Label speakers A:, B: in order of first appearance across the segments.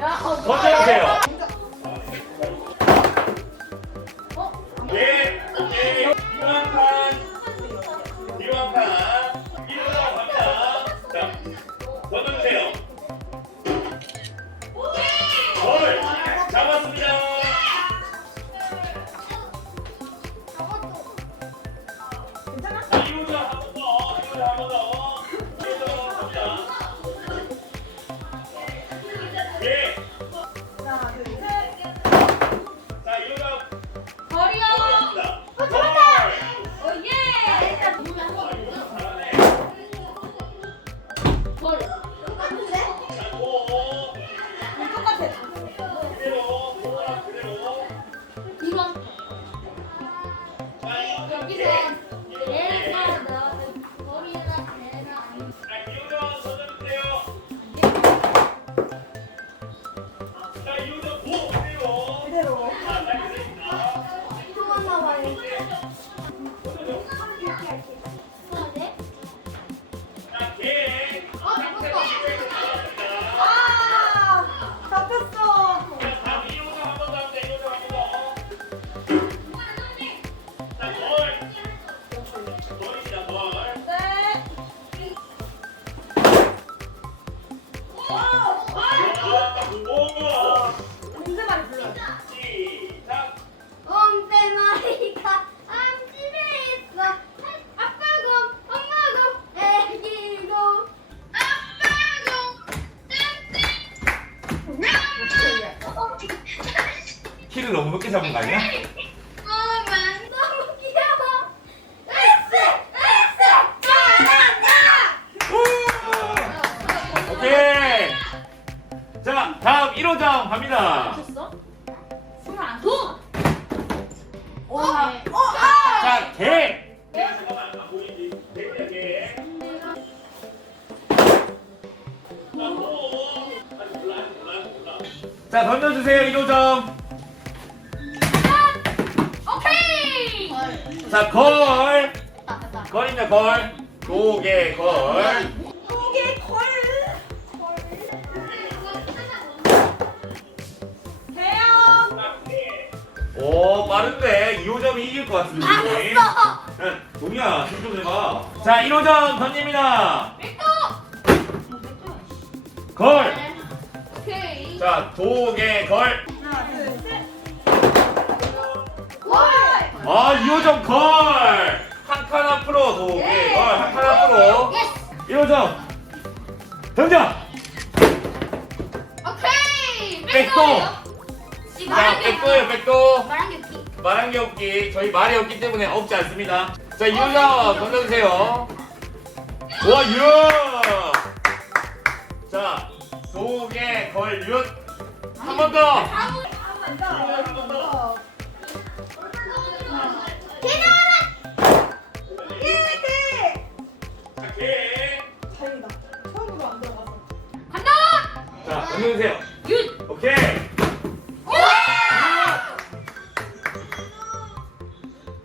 A: 먼저 주세요.
B: Thank you.
A: 키를 너무 높게 잡은 거 아니야?
B: 어만 너무 귀여워 으쓱 으쓱 잘한다
A: 오케이. 자, 다음 1호점 갑니다.
B: 도
C: 어,
A: 자, 개. 잠깐만, 안 보이지? 개야, 개. 자, 몰라. 자, 던져주세요, 1호점. 자, 걸.
B: 됐다
A: 걸입니다, 걸. 도개, 걸.
C: 이게 걸. 대형.
A: 오, 빠른데 2호점이 이길 것 느낌이.
B: 알았어
A: 야, 동이야, 힘좀 해봐. 자, 1호점 던집니다. 걸.
B: 오케이
A: 자, 도개, 걸.
C: 하나, 둘, 셋.
B: 월
A: 아, 2호점 걸! 한 칸 앞으로 도개, 걸, 한 칸 앞으로.
B: 예스
A: 1호점. 던져!
B: 오케이
A: 백도. 자, 백도요, 백도.
B: 말한 게 없지
A: 말한 게 없기. 저희 말이 없기 때문에 없지 않습니다. 자, 2호점 던져주세요. 와, 유! 자, 도개, 걸, 윷. 한 번 더.
C: 한번 더.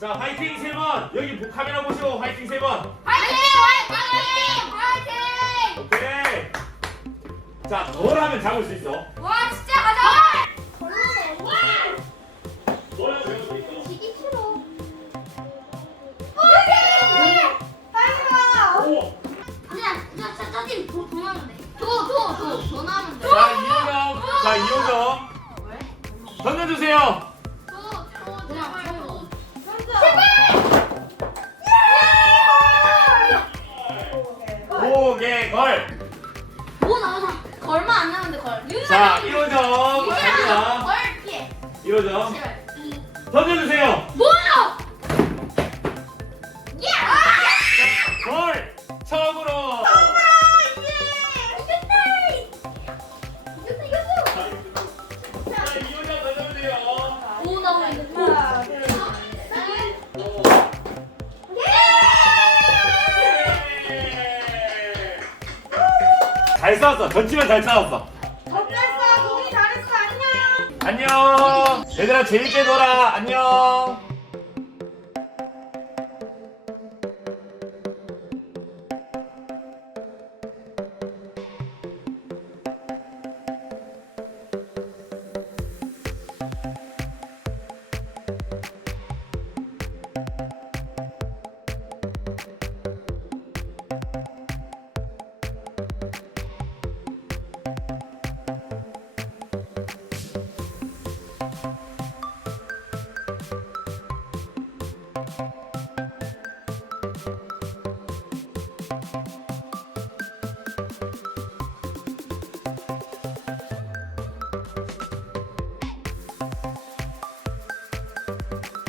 A: 자, 화이팅 세 번. 여기 보- 카메라 보시고 화이팅 세 번.
B: 화이팅 화이팅 화이팅
A: 오케이. 자, 덜하면 잡을 수 있어.
B: 와 진짜 가자
A: 덜하면 잡을 수 있어.
B: 지기 싫어.
A: 오.
B: 그냥 짜짜님 더, 더 나면 돼더더더더 나면 돼
A: 자, 이호정. 자, 이호정.
B: 왜?
A: 던져주세요. 걸.
B: 뭐 나오자 걸만 안 나오는데 걸윤
A: 자, 이호정. 갑니다.
B: 걸 피해
A: 이호정.
B: 제발
A: 던져주세요.
B: 뭐
A: 싸웠어. 졌지만 잘 싸웠어.
C: 덧됐어 동이 잘했어 안녕
A: 안녕. 얘들아 재밌게 놀아. 안녕. Thank you